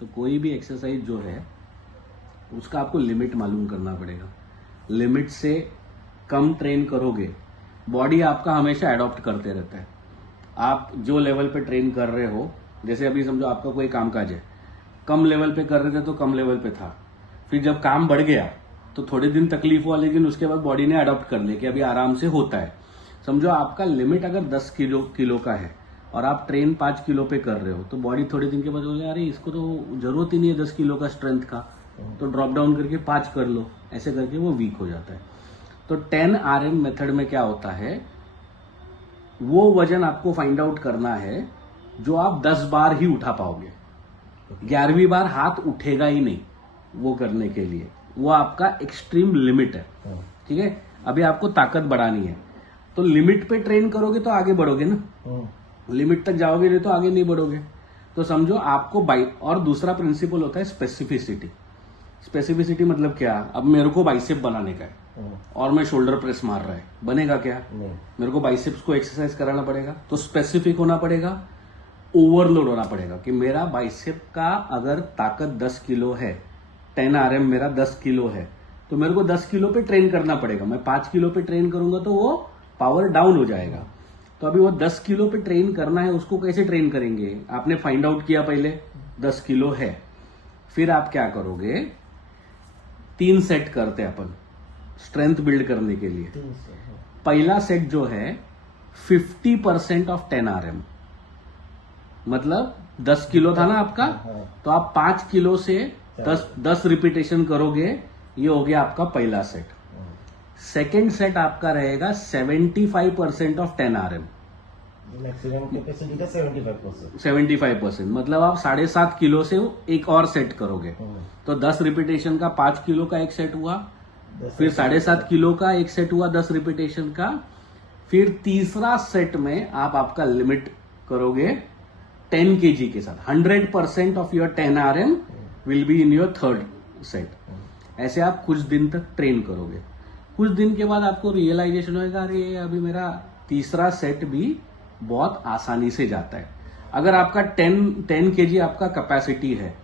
तो कोई भी एक्सरसाइज जो है उसका आपको लिमिट मालूम करना पड़ेगा। लिमिट से कम ट्रेन करोगे, बॉडी आपका हमेशा एडॉप्ट करते रहता है। आप जो लेवल पे ट्रेन कर रहे हो, जैसे अभी समझो आपका कोई कामकाज है, कम लेवल पे कर रहे थे तो कम लेवल पे था, फिर जब काम बढ़ गया तो थोड़े दिन तकलीफ हुआ, लेकिन उसके बाद बॉडी ने अडॉप्ट कर लिया कि अभी आराम से होता है। समझो आपका लिमिट अगर 10 किलो का है और आप ट्रेन 5 किलो पे कर रहे हो, तो बॉडी थोड़े दिन के बाद बोले अरे इसको तो जरूरत ही नहीं है 10 किलो का स्ट्रेंथ का, तो ड्रॉप डाउन करके 5 कर लो, ऐसे करके वो वीक हो जाता है। तो 10 RM मेथड में क्या होता है, वो वजन आपको फाइंड आउट करना है जो आप 10 बार ही उठा पाओगे। 11वीं बार हाथ उठेगा ही नहीं वो करने के लिए, वो आपका एक्सट्रीम लिमिट है। ठीक है, अभी आपको ताकत बढ़ानी है तो लिमिट पे ट्रेन करोगे तो आगे बढ़ोगे ना, लिमिट तक जाओगे नहीं तो आगे नहीं बढ़ोगे। तो समझो आपको और दूसरा प्रिंसिपल होता है स्पेसिफिसिटी। स्पेसिफिसिटी मतलब क्या, अब मेरे को बाइसेप बनाने का है और मैं शोल्डर प्रेस मार रहा है, बनेगा क्या? मेरे को बाइसेप्स को एक्सरसाइज कराना पड़ेगा, तो स्पेसिफिक होना पड़ेगा, ओवरलोड होना पड़ेगा कि मेरा बाइसेप का अगर ताकत 10 किलो है, 10 RM मेरा 10 किलो है, तो मेरे को 10 किलो पे ट्रेन करना पड़ेगा। मैं 5 किलो पे ट्रेन करूंगा तो वो पावर डाउन हो जाएगा। तो अभी वो 10 किलो पे ट्रेन करना है, उसको कैसे ट्रेन करेंगे? आपने फाइंड आउट किया पहले 10 किलो है, फिर आप क्या करोगे, 3 सेट करते हैं अपन स्ट्रेंथ बिल्ड करने के लिए। पहला सेट जो है 50% ऑफ 10 RM, मतलब 10 किलो था ना आपका, तो आप 5 किलो से 10 रिपीटेशन करोगे, ये हो गया आपका पहला सेट। सेकेंड सेट आपका रहेगा 75% ऑफ 10 RM, मैक्सिमम कैपेसिटी का 75%। 75%, मतलब आप 7.5 किलो से एक और सेट करोगे, तो 10 रिपीटेशन का 5 किलो का एक सेट हुआ, फिर 7.5 किलो का एक सेट हुआ 10 रिपीटेशन का, फिर तीसरा सेट में आप आपका लिमिट करोगे 10 kg के साथ। 100% of your 10 RM will be in your third set. ऐसे आप कुछ दिन तक ट्रेन करोगे। कुछ दिन के बाद आपको रियलाइजेशन होगा अरे अभी मेरा तीसरा सेट भी बहुत आसानी से जाता है। अगर आपका 10 kg आपका कैपेसिटी है,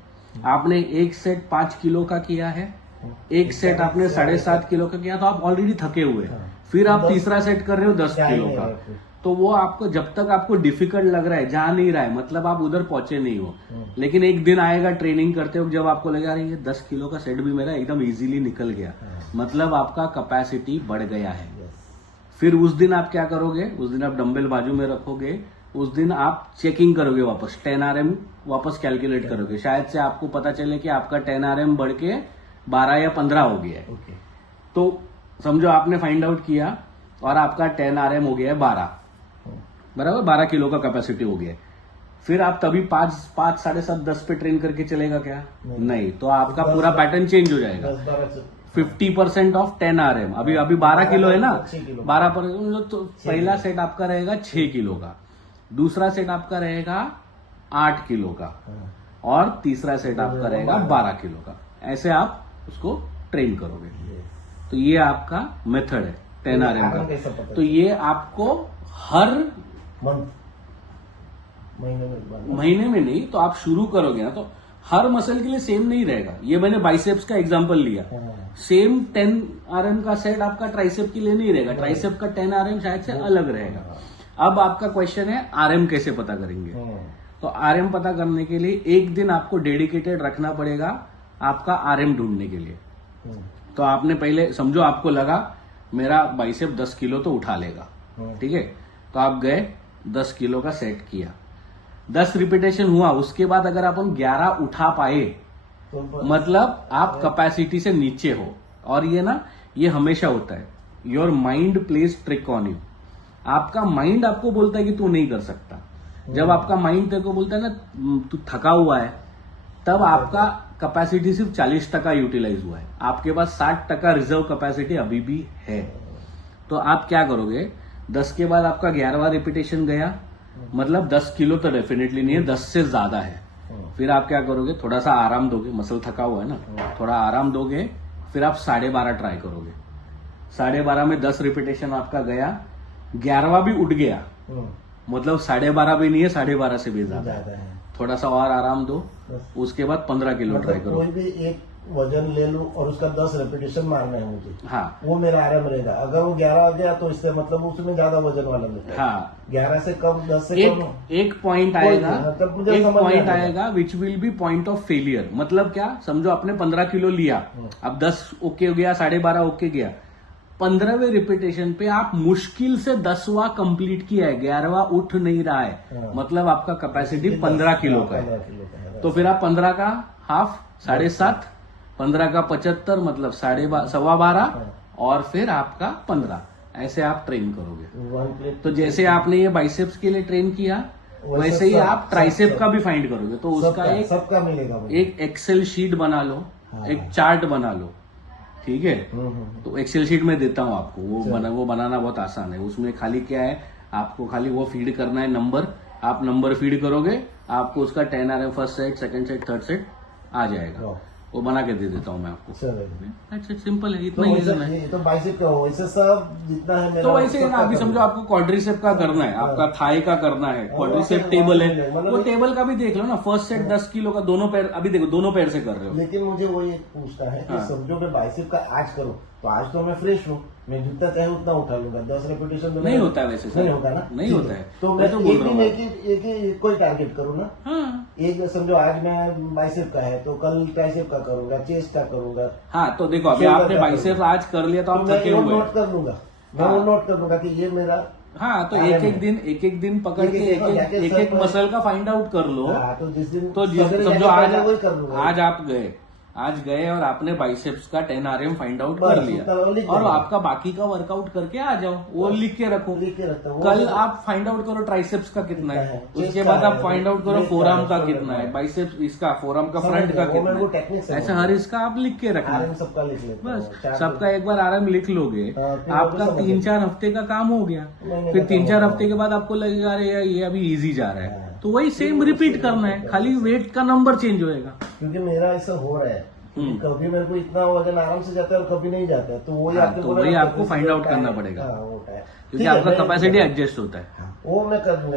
आपने एक सेट 5 किलो का किया है, एक सेट आपने 7.5 किलो का किया, तो आप ऑलरेडी थके हुए हैं। फिर आप तीसरा सेट कर रहे हो 10 किलो का, तो वो आपको जब तक आपको डिफिकल्ट लग रहा है, जा नहीं रहा है, मतलब आप उधर पहुंचे नहीं हो। लेकिन एक दिन आएगा ट्रेनिंग करते हो जब आपको लगेगा अरे ये 10 किलो का सेट भी मेरा एकदम इजीली निकल गया, मतलब आपका कैपेसिटी बढ़ गया है। फिर उस दिन आप क्या करोगे, उस दिन आप डंबल बाजू में रखोगे, उस दिन आप चेकिंग करोगे, वापस 10 RM वापस कैलकुलेट करोगे, शायद से आपको पता चले कि आपका 10 RM बढ़ के 12 या 15 हो गया है। तो समझो आपने फाइंड आउट किया और आपका 10 RM हो गया है 12, बराबर 12 किलो का कैपेसिटी हो गया है। फिर आप तभी 5, 7.5, 10 पे ट्रेन करके चलेगा क्या? नहीं, तो आपका पूरा पैटर्न चेंज हो जाएगा। 50% ऑफ 10 RM, अभी 12 किलो है ना, 12%, तो पहला सेट आपका रहेगा 6 किलो का, दूसरा सेट आपका रहेगा 8 किलो का, और तीसरा सेट आपका रहेगा 12 किलो का। ऐसे आप उसको ट्रेन करोगे। तो ये आपका मेथड है 10 RM का। तो ये आपको हर महीने में नहीं, तो आप शुरू करोगे ना, तो हर मसल के लिए सेम नहीं रहेगा। ये मैंने बाइसेप्स का एग्जांपल लिया, सेम 10 RM का सेट आपका ट्राइसेप के लिए नहीं रहेगा, ट्राइसेप का 10 RM शायद से अलग रहेगा। अब आपका क्वेश्चन है RM कैसे पता करेंगे? तो RM पता करने के लिए एक दिन आपको डेडिकेटेड रखना पड़ेगा आपका RM ढूंढने के लिए। तो आपने पहले समझो आपको लगा मेरा बाइसेप 10 किलो तो उठा लेगा, ठीक है, तो आप गए 10 किलो का सेट किया, 10 रिपीटेशन हुआ, उसके बाद अगर अपन 11 उठा पाए तो मतलब आप कैपेसिटी से नीचे हो। और ये ना, ये हमेशा होता है, your mind plays trick on you. आपका माइंड आपको बोलता है कि तू नहीं कर सकता। जब आपका माइंड तेरे को बोलता है ना तू थका हुआ है, तब आपका कैपेसिटी सिर्फ 40% यूटिलाइज हुआ है, आपके पास 60% रिजर्व कैपेसिटी अभी भी है। तो आप क्या करोगे, 10 के बाद आपका 11वां रिपीटेशन गया, मतलब 10 किलो तो डेफिनेटली नहीं है, 10 से ज्यादा है। फिर आप क्या करोगे, थोड़ा सा आराम दोगे, मसल थका हुआ है ना, थोड़ा आराम दोगे, फिर आप 12.5 ट्राई करोगे। 12.5 में 10 रिपीटेशन आपका गया, 11वां भी उठ गया, मतलब 12.5 भी नहीं है, 12.5 से भी ज्यादा है। थोड़ा सा और आराम दो, उसके बाद 15 किलो ट्राई मतलब करो। कोई भी एक वजन ले लूं और उसका 10 रेपिटेशन मारना है मुझे, हाँ वो मेरा आराम रहेगा। अगर वो 11 आ गया तो इससे मतलब उसमें ज्यादा वजन वाला मिलता है। हाँ 11 से कम, 10 से कम एक पॉइंट आएगा, मतलब मुझे एक समझ में पॉइंट आ आएगा which will be point of failure. मतलब क्या, समझो आपने 15 किलो लिया, अब 10 ओके हो गया, 12.5 ओके गया, 15वें रिपीटेशन पे आप मुश्किल से 10वां कंप्लीट किया है, 11वां उठ नहीं रहा है, हाँ। मतलब आपका कैपेसिटी 15 किलो का है। 15 किलो का है। तो फिर आप 15 का हाफ 7.5, 15 का 75 मतलब 12.5 और फिर आपका 15, ऐसे आप ट्रेन करोगे। 1 प्लेट तो जैसे आपने ये बाइसेप्स के लिए ट्रेन किया, वैसे ही आप ट्राइसेप का भी फाइंड करोगे। तो उसका सबका मिलेगा मुझे। एक एक्सेल शीट बना लो, हाँ। एक चार्ट बना लो, ठीक है। हम्म। तो एक्सेल शीट में देता हूं आपको, वो बनाना बहुत आसान है। उसमें खाली क्या है, आपको खाली वो फीड करना है नंबर, आप नंबर फीड करोगे, आपको उसका 10 RM first set, second set, third set आ जाएगा। वो बना के दे देता हूं मैं आपको। अच्छा सिंपल है, इतना ही है। ये तो बाइसेप का हो, वैसे सब जितना है मेरा तो वैसे ना, अभी समझो आपको क्वाड्रिसेप का करना है, आपका थाई का करना है, क्वाड्रिसेप टेबल है, वो टेबल का भी देख लो ना। फर्स्ट सेट 10 किलो का दोनों पैर, अभी देखो दोनों पैर से कर रहे हो। लेकिन मुझे वो ये पूछना है कि समझो मैं बाइसेप का आज करूं, तो आज तो मैं फ्रेश हूँ, मैं जितना चाहे उतना उठा लूंगा, 10 रेपिटेशन तो नहीं होता है वैसे सर, नहीं होगा ना, नहीं होता है। तो मैं एक ही कोई टारगेट करूँ ना। हाँ एक समझो आज मैं बाइसेप का है तो कल ट्राइसेप का करूंगा, चेस्ट का करूंगा। हाँ, तो देखो अभी आपने बाइसेप्स आज कर लिया तो आप थके हुए। नोट कर लूंगा, मैं वो नोट कर लूंगा कि ये मेरा। हाँ, तो एक एक दिन पकड़ के एक एक मसल का फाइंड आउट कर लो। तो जिस दिन तो समझो आज आप आज गए और आपने बाइसेप्स का 10 RM फाइंड आउट कर लिया, और आपका बाकी का वर्कआउट करके आ जाओ, वो लिख के रखो। कल आप फाइंड आउट करो ट्राइसेप्स का कितना है, उसके बाद आप फाइंड आउट करो फोरआर्म का कितना है, बाइसेप्स इसका फोरआर्म का फ्रंट का कितना है, ऐसा हर इसका आप लिख के रखना। बस सबका एक बार RM लिख लोगे, आपका 3-4 हफ्ते का काम हो गया। फिर 3-4 हफ्ते के बाद आपको लगेगा अरे यार ये अभी इजी जा रहा है, तो वही सेम रिपीट करना है, खाली वेट का नंबर चेंज होएगा। क्योंकि मेरा ऐसा हो रहा है, कभी मेरे को इतना वजन आराम से जाता है और कभी नहीं जाता है, तो वही आपको फाइंड आउट करना पड़ेगा, क्योंकि आपका कैपेसिटी एडजस्ट होता है। वो मैं कर दूंगा।